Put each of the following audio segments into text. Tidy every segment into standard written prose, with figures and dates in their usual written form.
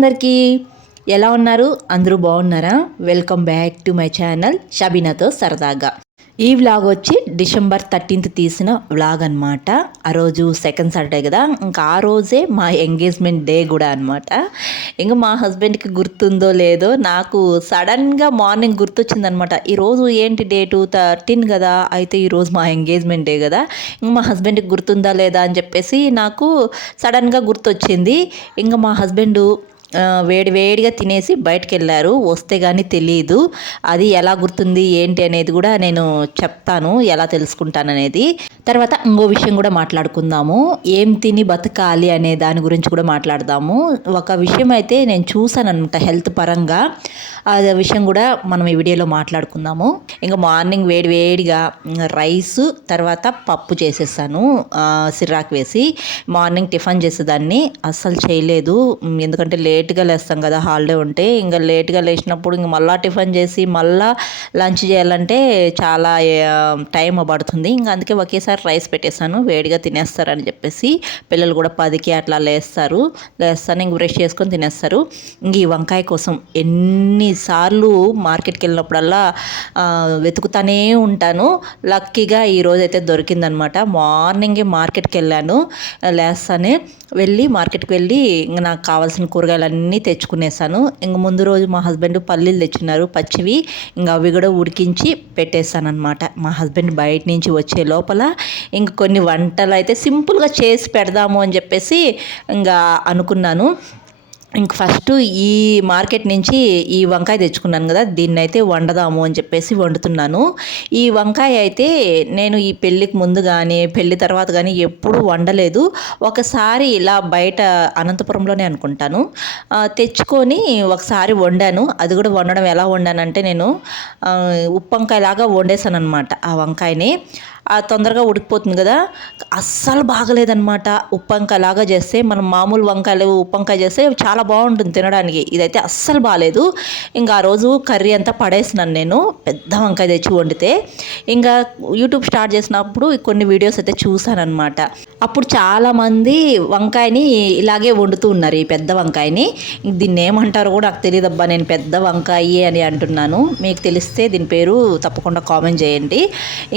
అందరికీ ఎలా ఉన్నారు? అందరూ బాగున్నారా? Welcome back to my channel షబీనాతో సరదాగా. ఈ వ్లాగ్ వచ్చి డిసెంబర్ 13th తీసిన వ్లాగ్ అనమాట. ఆ రోజు సెకండ్ సాటర్డే కదా, ఇంకా ఆ రోజే మా ఎంగేజ్మెంట్ డే కూడా అనమాట. ఇంకా మా హస్బెండ్కి గుర్తుందో లేదో నాకు సడన్గా మార్నింగ్ గుర్తొచ్చిందనమాట. ఈరోజు ఏంటి డేటు 13 కదా, అయితే ఈరోజు మా ఎంగేజ్మెంట్ డే కదా, ఇంకా మా హస్బెండ్కి గుర్తుందా లేదా అని చెప్పేసి నాకు సడన్గా గుర్తొచ్చింది. ఇంకా మా హస్బెండు వేడిగా తినేసి బయటకు వెళ్ళారు, వస్తే కానీ తెలియదు. అది ఎలా గుర్తుంది ఏంటి అనేది కూడా నేను చెప్తాను, ఎలా తెలుసుకుంటాను అనేది. తర్వాత ఇంకో విషయం కూడా మాట్లాడుకుందాము, ఏం తిని బతకాలి అనే దాని గురించి కూడా మాట్లాడదాము. ఒక విషయం అయితే నేను చూసాను అనమాట హెల్త్ పరంగా, ఆ విషయం కూడా మనం ఈ వీడియోలో మాట్లాడుకుందాము. ఇంకా మార్నింగ్ వేడిగా రైస్ తర్వాత పప్పు చేసేసాను, సిర్రాకు వేసి. మార్నింగ్ టిఫిన్ చేసేదాన్ని, అస్సలు చేయలేదు, ఎందుకంటే లేట్గా లేస్తాం కదా హాలిడే ఉంటే. ఇంకా లేట్గా లేచినప్పుడు ఇంక మళ్ళీ టిఫిన్ చేసి మళ్ళీ లంచ్ చేయాలంటే చాలా టైం పడుతుంది. ఇంకా అందుకే ఒకేసారి రైస్ పెట్టేశాను, వేడిగా తినేస్తారని చెప్పేసి. పిల్లలు కూడా 10కి అట్లా లేస్తాను, ఇంక బ్రష్ చేసుకొని తినేస్తారు. ఇంక ఈ వంకాయ కోసం ఎన్నిసార్లు మార్కెట్కి వెళ్ళినప్పుడల్లా వెతుకుతానే ఉంటాను. లక్కీగా ఈరోజైతే దొరికిందనమాట. మార్నింగే మార్కెట్కి వెళ్ళాను, లేస్తానే మార్కెట్కి వెళ్ళి ఇంక నాకు కావాల్సిన కూరగాయలన్నీ తెచ్చుకునేసాను. ఇంక ముందు రోజు మా హస్బెండ్ పల్లీలు తెచ్చినారు పచ్చివి, ఇంకా అవి కూడా ఉడికించి పెట్టేశాను అనమాట. మా హస్బెండ్ బయట నుంచి వచ్చే లోపల ఇంక కొన్ని వంటలు అయితే సింపుల్గా చేసి పెడదాము అని చెప్పేసి ఇంకా అనుకున్నాను. ఇంక ఫస్ట్ ఈ మార్కెట్ నుంచి ఈ వంకాయ తెచ్చుకున్నాను కదా, దీన్ని అయితే వండదాము అని చెప్పేసి వండుతున్నాను. ఈ వంకాయ అయితే నేను ఈ పెళ్ళికి ముందు కానీ పెళ్ళి తర్వాత కానీ ఎప్పుడూ వండలేదు. ఒకసారి ఇలా బయట అనంతపురంలోనే అనుకుంటాను తెచ్చుకొని ఒకసారి వండాను. అది కూడా వండడం ఎలా వండానంటే, నేను ఉప్పు వంకాయ లాగా వండేసాను అనమాట ఆ వంకాయని. తొందరగా ఉడికిపోతుంది కదా, అస్సలు బాగలేదనమాట. ఉప్పు వంకాయ లాగా చేస్తే, మనం మామూలు వంకాయలు ఉప్పు వంకాయ చేస్తే చాలా బాగుంటుంది తినడానికి, ఇదైతే అస్సలు బాగాలేదు. ఇంకా ఆ రోజు కర్రీ అంతా పడేసినాను నేను, పెద్ద వంకాయ తెచ్చి వండితే. ఇంకా యూట్యూబ్ స్టార్ట్ చేసినప్పుడు కొన్ని వీడియోస్ అయితే చూసాను అనమాట. అప్పుడు చాలామంది వంకాయని ఇలాగే వండుతూ ఉన్నారు, ఈ పెద్ద వంకాయని. దీన్ని ఏమంటారో కూడా నాకు తెలియదబ్బా, నేను పెద్ద వంకాయ అని అంటున్నాను. మీకు తెలిస్తే దీని పేరు తప్పకుండా కామెంట్ చేయండి.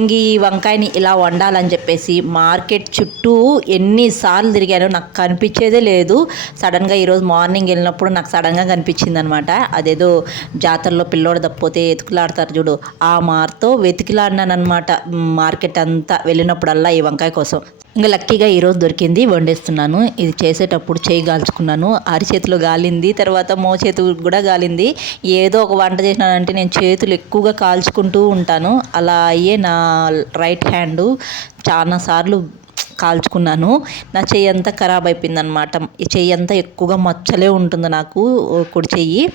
ఇంక ఈ వంకాయని ఇలా వండాలని చెప్పేసి మార్కెట్ చుట్టూ ఎన్నిసార్లు తిరిగాను, నాకు కనిపించేదే లేదు. సడన్గా ఈరోజు మార్నింగ్ వెళ్ళినప్పుడు నాకు సడన్గా కనిపించింది అనమాట. అదేదో జాతరలో పిల్లోడు తప్పిపోతే ఎతుకులాడతారు చూడు, ఆ మార్తో వెతికిలాడినాను అనమాట మార్కెట్ అంతా వెళ్ళినప్పుడల్లా ఈ వంకాయ కోసం. ఇంకా లక్కీగా ఈరోజు దొరికింది, వండేస్తున్నాను. ఇది చేసేటప్పుడు చేయి గాల్చుకున్నాను, అరిచేతిలో గాలింది, తర్వాత మోచేతు కూడా గాలింది. ఏదో ఒక వంట చేసినానంటే నేను చేతులు ఎక్కువగా కాల్చుకుంటూ ఉంటాను, అలా అయ్యే నా రైట్ హ్యాండ్ చాలాసార్లు కాల్చుకున్నాను. నా చెయ్యి అంతా ఖరాబ్ అయిపోయిందనమాట. ఈ చెయ్యి అంతా ఎక్కువగా మచ్చలే ఉంటుంది నాకు, కుడి చెయ్యి.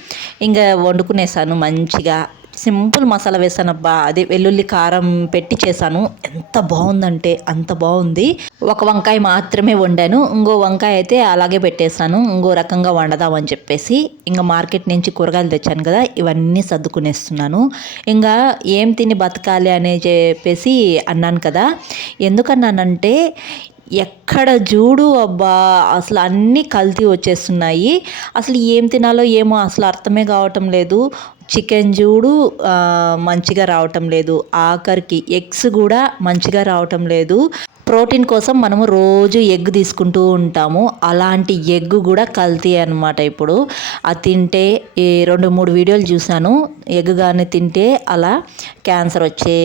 ఇంకా వండుకునేసాను మంచిగా. సింపుల్ మసాలా వేసానబ్బా, అదే వెల్లుల్లి కారం పెట్టి చేశాను. ఎంత బాగుందంటే అంత బాగుంది. ఒక వంకాయ మాత్రమే వండాను, ఇంకో వంకాయ అయితే అలాగే పెట్టేశాను, ఇంకో రకంగా వండదామని చెప్పేసి. ఇంకా మార్కెట్ నుంచి కూరగాయలు తెచ్చాను కదా, ఇవన్నీ సర్దుకునేస్తున్నాను. ఇంకా ఏం తిని బతకాలి అని చెప్పేసి అన్నాను కదా. ఎందుకన్నానంటే, ఎక్కడ చూడు అబ్బా అసలు అన్నీ కల్తీ వచ్చేస్తున్నాయి. అసలు ఏం తినాలో ఏమో అసలు అర్థమే కావటం లేదు. చికెన్ చూడు మంచిగా రావటం లేదు, ఆఖరికి ఎగ్స్ కూడా మంచిగా రావటం లేదు. ప్రోటీన్ కోసం మనము రోజు ఎగ్ తీసుకుంటూ ఉంటాము, అలాంటి ఎగ్ కూడా కల్తీ అనమాట. ఇప్పుడు అది తింటే, ఈ 2-3 వీడియోలు చూశాను, ఎగ్ కానీ తింటే అలా క్యాన్సర్ వచ్చే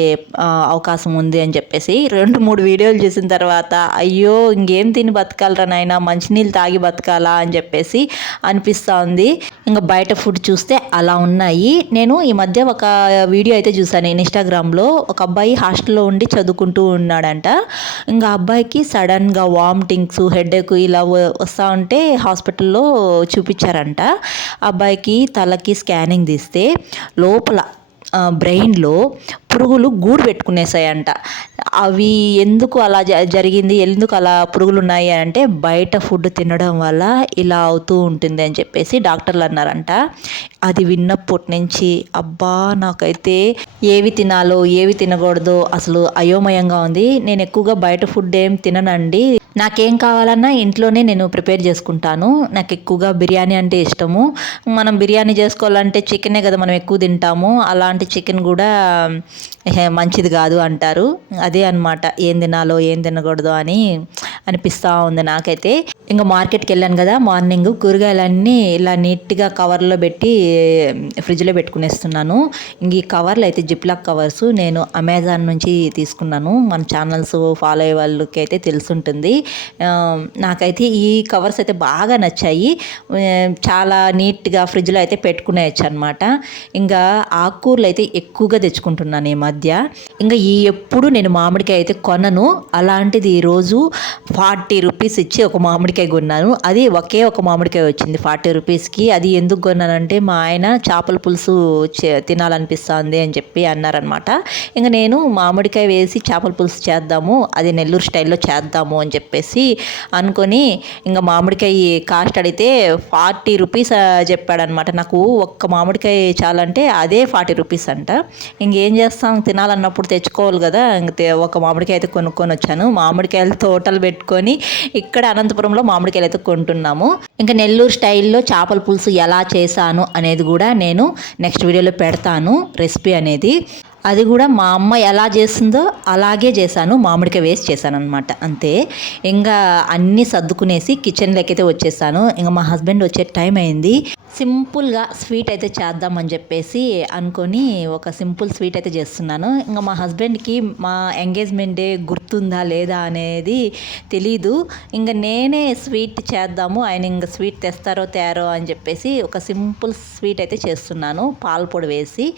అవకాశం ఉంది అని చెప్పేసి. 2-3 వీడియోలు చూసిన తర్వాత అయ్యో ఇంకేం తిని బతకాలరా నాయనా, మంచినీళ్ళు తాగి బతకాలా అని చెప్పేసి అనిపిస్తూ ఉంది. ఇంకా బయట ఫుడ్ చూస్తే అలా ఉన్నాయి. నేను ఈ మధ్య ఒక వీడియో అయితే చూసాను ఇన్స్టాగ్రామ్లో. ఒక అబ్బాయి హాస్టల్లో ఉండి చదువుకుంటూ ఉన్నాడంట. ఇంకా అబ్బాయికి సడన్గా వామిటింగ్స్, హెడేక్ ఇలా వస్తూ ఉంటే హాస్పిటల్లో చూపించారంట. అబ్బాయికి తలకి స్కానింగ్ తీస్తే లోపల బ్రెయిన్లో పురుగులు గూడు పెట్టుకునేసాయంట. అవి ఎందుకు అలా జరిగింది, ఎందుకు అలా పురుగులు ఉన్నాయి అంటే, బయట ఫుడ్ తినడం వల్ల ఇలా అవుతూ ఉంటుంది అని చెప్పేసి డాక్టర్లు అన్నారంట. అది విన్నప్పటి నుంచి అబ్బా నాకైతే ఏవి తినాలో ఏవి తినకూడదో అసలు అయోమయంగా ఉంది. నేను ఎక్కువగా బయట ఫుడ్ ఏం తిననండి, నాకేం కావాలన్నా ఇంట్లోనే నేను ప్రిపేర్ చేసుకుంటాను. నాకు ఎక్కువగా బిర్యానీ అంటే ఇష్టము. మనం బిర్యానీ చేసుకోవాలంటే చికెనే కదా మనం ఎక్కువ తింటాము. అలాంటి చికెన్ కూడా మంచిది కాదు అంటారు. అదే అనమాట, ఏం తినాలో ఏం తినకూడదో అని అనిపిస్తూ ఉంది నాకైతే. ఇంకా మార్కెట్కి వెళ్ళాను కదా, మార్నింగ్ కూరగాయలన్నీ ఇలా నీట్గా కవర్లో పెట్టి ఫ్రిడ్జ్లో పెట్టుకునేస్తున్నాను. ఇంక ఈ కవర్లు అయితే జిప్లాక్ కవర్స్ నేను అమెజాన్ నుంచి తీసుకున్నాను. మన ఛానల్స్ ఫాలో అయ్యే వాళ్ళకి అయితే తెలుసుంటుంది. నాకైతే ఈ కవర్స్ అయితే బాగా నచ్చాయి. చాలా నీట్గా ఫ్రిడ్జ్లో అయితే పెట్టుకునేయచ్చు అనమాట. ఇంకా ఆకుకూరలు అయితే ఎక్కువగా తెచ్చుకుంటున్నాను ఈ మధ్య. ఇంకా ఎప్పుడు నేను మామిడికాయ అయితే కొనను. అలాంటిది ఈరోజు 40 రూపీస్ ఇచ్చి ఒక మామిడికాయ కొన్నాను. అది ఒకే ఒక మామిడికాయ వచ్చింది 40 రూపీస్కి. అది ఎందుకు కొన్నానంటే మా ఆయన చేపల పులుసు తినాలనిపిస్తుంది అని చెప్పి అన్నారనమాట. ఇంకా నేను మామిడికాయ వేసి చేపల పులుసు చేద్దాము, అది నెల్లూరు స్టైల్లో చేద్దాము అని చెప్పేసి అనుకొని ఇంకా మామిడికాయ కాస్ట్ అడిగితే 40 రూపీస్ చెప్పాడనమాట. నాకు ఒక్క మామిడికాయ చాలంటే అదే 40 రూపీస్ అంట. ఇంకేం చేస్తాం, తినాలన్నప్పుడు తెచ్చుకోవాలి కదా. ఒక మామిడికాయ అయితే కొనుక్కొని వచ్చాను. మామిడికాయలు తోటలు పెట్టుకొని ఇక్కడ అనంతపురంలో మామిడికాయలు అయితే కొంటున్నాము. ఇంకా నెల్లూరు స్టైల్లో చేపల పులుసు ఎలా చేశాను అనేది కూడా నేను నెక్స్ట్ వీడియోలో పెడతాను, రెసిపీ అనేది. అది కూడా మా అమ్మ ఎలా చేస్తుందో అలాగే చేశాను, మామిడికాయ వేసి చేశాను అనమాట, అంతే. ఇంకా అన్నీ సర్దుకునేసి కిచెన్లోకి అయితే వచ్చేసాను. ఇంకా మా హస్బెండ్ వచ్చే టైం అయింది. సింపుల్గా స్వీట్ అయితే చేద్దామని చెప్పేసి అనుకొని ఒక సింపుల్ స్వీట్ అయితే చేస్తున్నాను. ఇంకా మా హస్బెండ్కి మా ఎంగేజ్మెంట్ డే గుర్తుందా లేదా అనేది తెలీదు. ఇంకా నేనే స్వీట్ చేద్దాము, ఆయన ఇంకా స్వీట్ తెస్తారో తేరో అని చెప్పేసి ఒక సింపుల్ స్వీట్ అయితే చేస్తున్నాను. పాలపొడి వేసి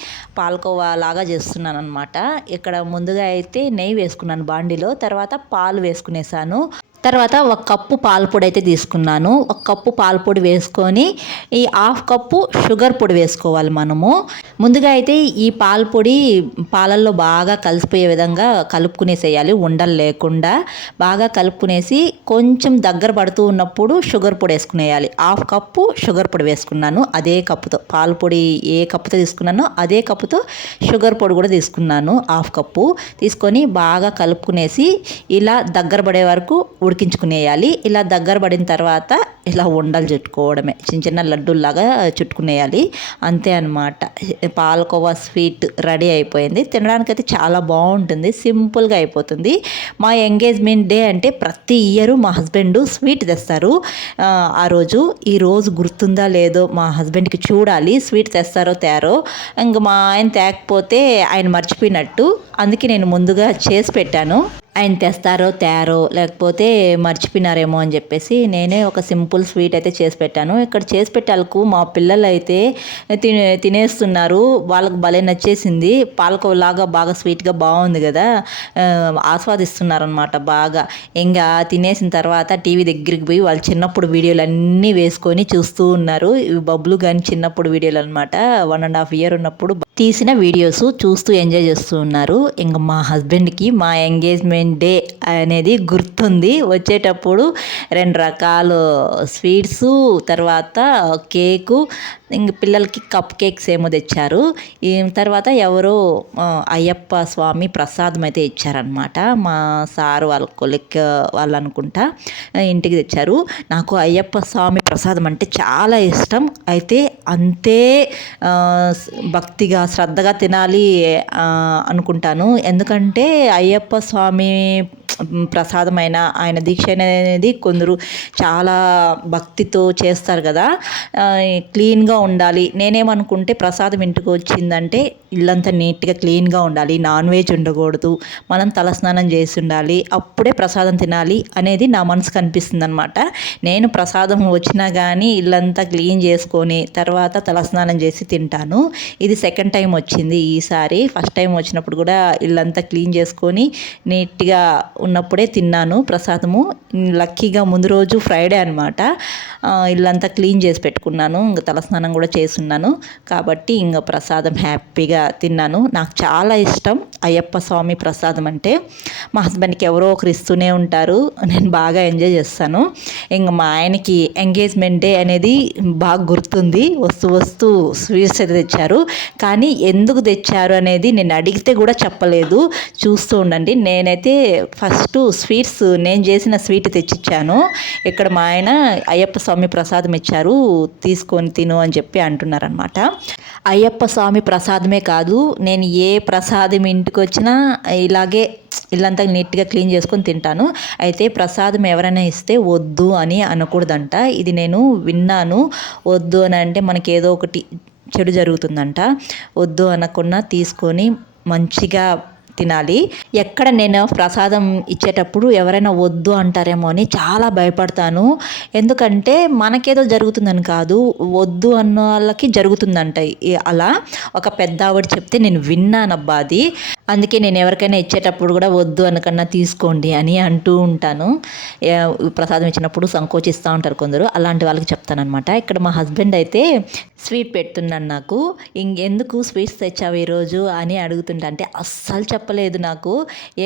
పాలకోవా లాగా చేస్తున్నాను అనమాట. ఇక్కడ ముందుగా అయితే నెయ్యి వేసుకున్నాను బాండిలో, తర్వాత పాలు వేసుకునేసాను. తర్వాత 1 కప్పు పాలపొడి అయితే తీసుకున్నాను. 1 కప్పు పాలపొడి వేసుకొని ఈ 1/2 కప్పు షుగర్ పొడి వేసుకోవాలి మనము. ముందుగా అయితే ఈ పాలపొడి పాలల్లో బాగా కలిసిపోయే విధంగా కలుపుకునేసేయాలి, ఉండలు లేకుండా బాగా కలుపుకునేసి కొంచెం దగ్గర పడుతూ ఉన్నప్పుడు షుగర్ పొడి వేసుకునేయాలి. 1/2 కప్పు షుగర్ పొడి వేసుకున్నాను. అదే కప్పుతో పాలపొడి ఏ కప్పుతో తీసుకున్నానో అదే కప్పుతో షుగర్ పొడి కూడా తీసుకున్నాను. 1/2 కప్పు తీసుకొని బాగా కలుపుకునేసి ఇలా దగ్గర పడే వరకు ఉడికించుకునేయాలి. ఇలా దగ్గర పడిన తర్వాత ఇలా ఉండలు చుట్టుకోవడమే, చిన్న చిన్న లడ్డూల్లాగా చుట్టుకునేయాలి, అంతే అనమాట. పాలకోవా స్వీట్ రెడీ అయిపోయింది. తినడానికైతే చాలా బాగుంటుంది, సింపుల్గా అయిపోతుంది. మా ఎంగేజ్మెంట్ డే అంటే ప్రతి ఇయర్ మా హస్బెండ్ స్వీట్ తెస్తారు. ఈ రోజు గుర్తుందా లేదో మా హస్బెండ్కి చూడాలి, స్వీట్ తెస్తారో తేరో. ఇంక మా ఆయన తేకపోతే ఆయన మర్చిపోయినట్టు, అందుకే నేను ముందుగా చేసి పెట్టాను. ఆయన తెస్తారో తేరో లేకపోతే మర్చిపోయినారేమో అని చెప్పేసి నేనే ఒక సింపుల్ స్వీట్ అయితే చేసి పెట్టాను. ఇక్కడ చేసి పెట్టాలకు మా పిల్లలు అయితే తినేస్తున్నారు, వాళ్ళకు భలే నచ్చేసింది. పాలకోవలాగా బాగా స్వీట్గా బాగుంది కదా, ఆస్వాదిస్తున్నారు అనమాట బాగా. ఇంకా తినేసిన తర్వాత టీవీ దగ్గరికి పోయి వాళ్ళు చిన్నప్పుడు వీడియోలు అన్నీ వేసుకొని చూస్తూ ఉన్నారు. ఇవి బబ్లు కానీ చిన్నప్పుడు వీడియోలు అనమాట, 1.5 years ఉన్నప్పుడు తీసిన వీడియోస్ చూస్తూ ఎంజాయ్ చేస్తూ ఉన్నారు. ఇంకా మా హస్బెండ్కి మా ఎంగేజ్మెంట్ డే అనేది గుర్తుంది. వచ్చేటప్పుడు 2 రకాలు స్వీట్స్, తర్వాత కేకు, ఇంక పిల్లలకి కప్ కేక్స్ ఏమో తెచ్చారు. తర్వాత ఎవరో అయ్యప్ప స్వామి ప్రసాదం అయితే ఇచ్చారనమాట. మా సారు వాళ్ళ కొలిక్ వాళ్ళు అనుకుంటా ఇంటికి తెచ్చారు. నాకు అయ్యప్ప స్వామి ప్రసాదం అంటే చాలా ఇష్టం. అయితే అంతే భక్తిగా శ్రద్ధగా తినాలి అనుకుంటాను. ఎందుకంటే అయ్యప్ప స్వామి ప్రసాదమైన ఆయన దీక్ష అనేది కొందరు చాలా భక్తితో చేస్తారు కదా, క్లీన్గా ఉండాలి. నేనేమనుకుంటే ప్రసాదం ఇంటికి వచ్చిందంటే ఇల్లంతా నీట్గా క్లీన్గా ఉండాలి, నాన్ వెజ్ ఉండకూడదు, మనం తలస్నానం చేసి ఉండాలి, అప్పుడే ప్రసాదం తినాలి అనేది నా మనసుకు అనిపిస్తుంది అనమాట. నేను ప్రసాదం వచ్చినా కానీ ఇల్లంతా క్లీన్ చేసుకొని తర్వాత తలస్నానం చేసి తింటాను. ఇది సెకండ్ టైం వచ్చింది ఈసారి. ఫస్ట్ టైం వచ్చినప్పుడు కూడా ఇల్లంతా క్లీన్ చేసుకొని నీట్గా ఉన్నప్పుడే తిన్నాను ప్రసాదము. లక్కీగా ముందు రోజు ఫ్రైడే అనమాట, ఇల్లంతా క్లీన్ చేసి పెట్టుకున్నాను, ఇంకా తలస్నానం కూడా చేసున్నాను కాబట్టి ఇంకా ప్రసాదం హ్యాపీగా తిన్నాను. నాకు చాలా ఇష్టం అయ్యప్ప స్వామి ప్రసాదం అంటే. మా హస్బెండ్కి ఎవరో ఒకరు ఇస్తూనే ఉంటారు, నేను బాగా ఎంజాయ్ చేస్తాను. ఇంక మా ఆయనకి ఎంగేజ్మెంట్ డే అనేది బాగా గుర్తుంది. వస్తూ స్వీట్స్ అయితే తెచ్చారు. కానీ ఎందుకు తెచ్చారు అనేది నేను అడిగితే కూడా చెప్పలేదు. చూస్తూ ఉండండి. నేనైతే ఫస్ట్ స్వీట్స్ నేను చేసిన స్వీట్ తెచ్చిచ్చాను. ఇక్కడ మా ఆయన అయ్యప్ప స్వామి ప్రసాదం ఇచ్చారు, తీసుకొని తిను అని చెప్పి అంటున్నారనమాట. అయ్యప్ప స్వామి ప్రసాదమే కాదు, నేను ఏ ప్రసాదం ఇంటికి వచ్చినా ఇలాగే ఇల్లంతా నీట్గా క్లీన్ చేసుకొని తింటాను. అయితే ప్రసాదం ఎవరైనా ఇస్తే వద్దు అని అనకూడదంట. ఇది నేను విన్నాను. వద్దు అని అంటే మనకి ఏదో ఒకటి చెడు జరుగుతుందంట. వద్దు అనకుండా తీసుకొని మంచిగా తినాలి. ఎక్కడ నేను ప్రసాదం ఇచ్చేటప్పుడు ఎవరైనా వద్దు అంటారేమో అని చాలా భయపడతాను. ఎందుకంటే మనకేదో జరుగుతుందని కాదు, వద్దు అన్న వాళ్ళకి జరుగుతుందంట. అలా ఒక పెద్ద ఆవిడ చెప్తే నేను విన్నానబ్బా అది. అందుకే నేను ఎవరికైనా ఇచ్చేటప్పుడు కూడా వద్దు అనకన్నా తీసుకోండి అని అంటూ ఉంటాను. ప్రసాదం ఇచ్చినప్పుడు సంకోచిస్తూ ఉంటారు కొందరు, అలాంటి వాళ్ళకి చెప్తానమాట. ఇక్కడ మా హస్బెండ్ అయితే స్వీట్ పెడుతున్నాను నాకు. ఇంకెందుకు స్వీట్స్ తెచ్చావు ఈరోజు అని అడుగుతుంటా. అంటే అస్సలు చెప్పలేదు నాకు,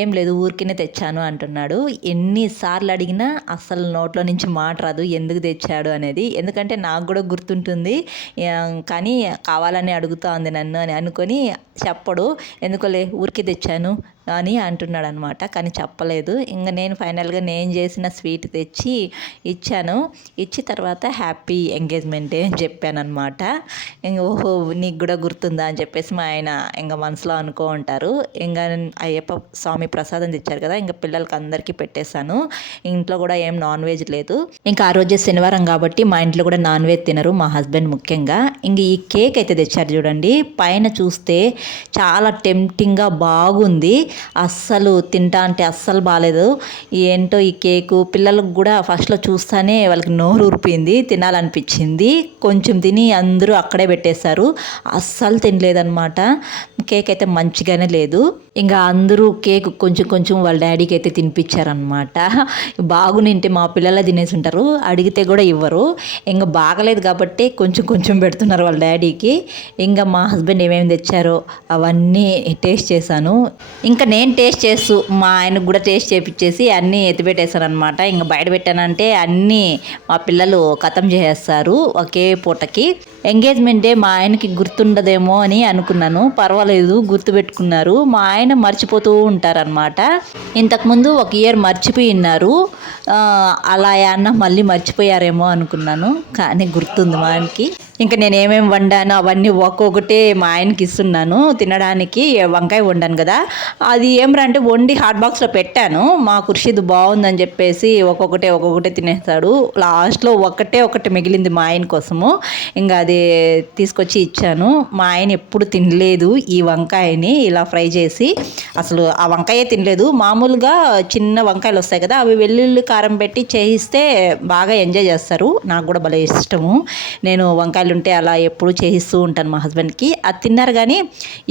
ఏం లేదు ఊరికినే తెచ్చాను అంటున్నాడు. ఎన్నిసార్లు అడిగినా అస్సలు నోట్లో నుంచి మాట రాదు ఎందుకు తెచ్చాడు అనేది. ఎందుకంటే నాకు కూడా గుర్తుంటుంది, కానీ కావాలని అడుగుతా ఉంది నన్ను అని అనుకొని చెప్పడు. ఎందుకోలే ఊరికి తెచ్చాను అని అంటున్నాడు అనమాట. కానీ చెప్పలేదు. ఇంకా నేను ఫైనల్గా నేను చేసిన స్వీట్ తెచ్చి ఇచ్చాను. ఇచ్చి తర్వాత హ్యాపీ ఎంగేజ్మెంట్ డే అని చెప్పాను అనమాట. ఇంక ఓహో నీకు కూడా గుర్తుందా అని చెప్పేసి మా ఆయన ఇంకా మనసులో అనుకో ఉంటారు. ఇంకా అయ్యప్ప స్వామి ప్రసాదం తెచ్చారు కదా, ఇంకా పిల్లలకి అందరికీ పెట్టేశాను. ఇంట్లో కూడా ఏం నాన్ వెజ్ లేదు. ఇంకా ఆ రోజే శనివారం కాబట్టి మా ఇంట్లో కూడా నాన్ వెజ్ తినరు, మా హస్బెండ్ ముఖ్యంగా. ఇంక ఈ కేక్ అయితే తెచ్చారు చూడండి, పైన చూస్తే చాలా టెంప్టింగ్గా బాగుంది. అస్సలు తింటా అంటే అస్సలు బాగాలేదు. ఏంటో ఈ కేకు పిల్లలకు కూడా ఫస్ట్లో చూస్తానే వాళ్ళకి నోరు ఊరిపోయింది, తినాలనిపించింది. కొంచెం తిని అందరూ అక్కడే పెట్టేశారు, అస్సలు తినలేదన్నమాట. కేక్ అయితే మంచిగానే లేదు. ఇంకా అందరూ కేక్ కొంచెం కొంచెం వాళ్ళ డాడీకి అయితే తినిపించారనమాట. బాగునింటే మా పిల్లలే తినేసి ఉంటారు, అడిగితే కూడా ఇవ్వరు. ఇంకా బాగలేదు కాబట్టి కొంచెం కొంచెం పెడుతున్నారు వాళ్ళ డాడీకి. ఇంకా మా హస్బెండ్ ఏమేమి తెచ్చారో అవన్నీ టేస్ట్ చేశాను. ఇంకా నేను టేస్ట్ చేస్తూ మా ఆయనకు కూడా టేస్ట్ చేపించేసి అన్నీ ఎత్తిపెట్టేశాను అనమాట. ఇంకా బయట పెట్టానంటే అన్నీ మా పిల్లలు ఖతం చేసేస్తారు ఒకే పూటకి. ఎంగేజ్మెంట్ డే మా ఆయనకి గుర్తుండదేమో అని అనుకున్నాను, పర్వాలేదు గుర్తుపెట్టుకున్నారు. మా ఆయన మర్చిపోతూ ఉంటారనమాట. ఇంతకుముందు ఒక ఇయర్ మర్చిపోయి ఉన్నారు, అలా అన్న మళ్ళీ మర్చిపోయారేమో అనుకున్నాను, కానీ గుర్తుంది మా ఆయనకి. ఇంకా నేను ఏమేమి వండానో అవన్నీ ఒక్కొక్కటే మా ఆయనకి ఇస్తున్నాను తినడానికి. వంకాయ వండాను కదా, అది ఏమరా అంటే వండి హాట్ బాక్స్లో పెట్టాను. మా కుర్షీద్ బాగుందని చెప్పేసి ఒక్కొక్కటే తినేస్తాడు. లాస్ట్లో ఒకటి మిగిలింది మా ఆయన కోసము, ఇంకా అది తీసుకొచ్చి ఇచ్చాను. మా ఆయన ఎప్పుడు తినలేదు ఈ వంకాయని ఇలా ఫ్రై చేసి, అసలు ఆ వంకాయే తినలేదు. మామూలుగా చిన్న వంకాయలు వస్తాయి కదా, అవి వెల్లుల్లి కారం పెట్టి చేయిస్తే బాగా ఎంజాయ్ చేస్తారు. నాకు కూడా భలే ఇష్టము. నేను వంకాయలు ఉంటే అలా ఎప్పుడు చేయిస్తూ ఉంటాను మా హస్బెండ్కి. అది తిన్నారు కానీ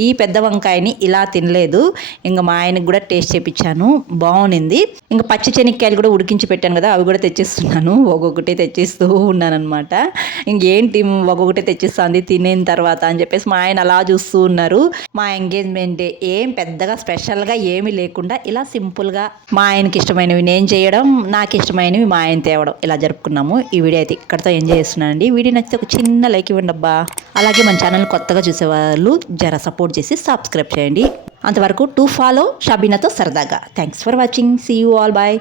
ఈ పెద్ద వంకాయని ఇలా తినలేదు. ఇంకా మా ఆయనకి కూడా టేస్ట్ చేయించాను, బాగుంది. ఇంకా పచ్చి చెనిక్కాయలు కూడా ఉడికించి పెట్టాను కదా, అవి కూడా తెచ్చిస్తున్నాను. ఒక్కొక్కటి తెచ్చిస్తూ ఉన్నానమాట. ఇంకేంటి ఒక్కొక్కటి తెచ్చిస్తుంది తినేన తర్వాత అని చెప్పేసి మా ఆయన అలా చూస్తూ ఉన్నారు. మా ఎంగేజ్మెంట్ డే ఏం పెద్దగా స్పెషల్గా ఏమీ లేకుండా ఇలా సింపుల్గా మా ఆయనకి ఇష్టమైనవి నేను చేయడం, నాకు ఇష్టమైనవి మా ఆయన తేవడం, ఇలా జరుపుకున్నాము. ఈ వీడియో అయితే ఇక్కడితో ఎంజాయ్ చేస్తున్నానండి. వీడియో నచ్చితే ఒక చిన్న లైక్ ఇవ్వండి అబ్బా. అలాగే మన ఛానల్ కొత్తగా చూసేవాళ్ళు జర సపోర్ట్ చేసి సబ్స్క్రైబ్ చేయండి. అంతవరకు టు ఫాలో షబీనాతో సరదాగా. Thanks for watching. See you all. Bye.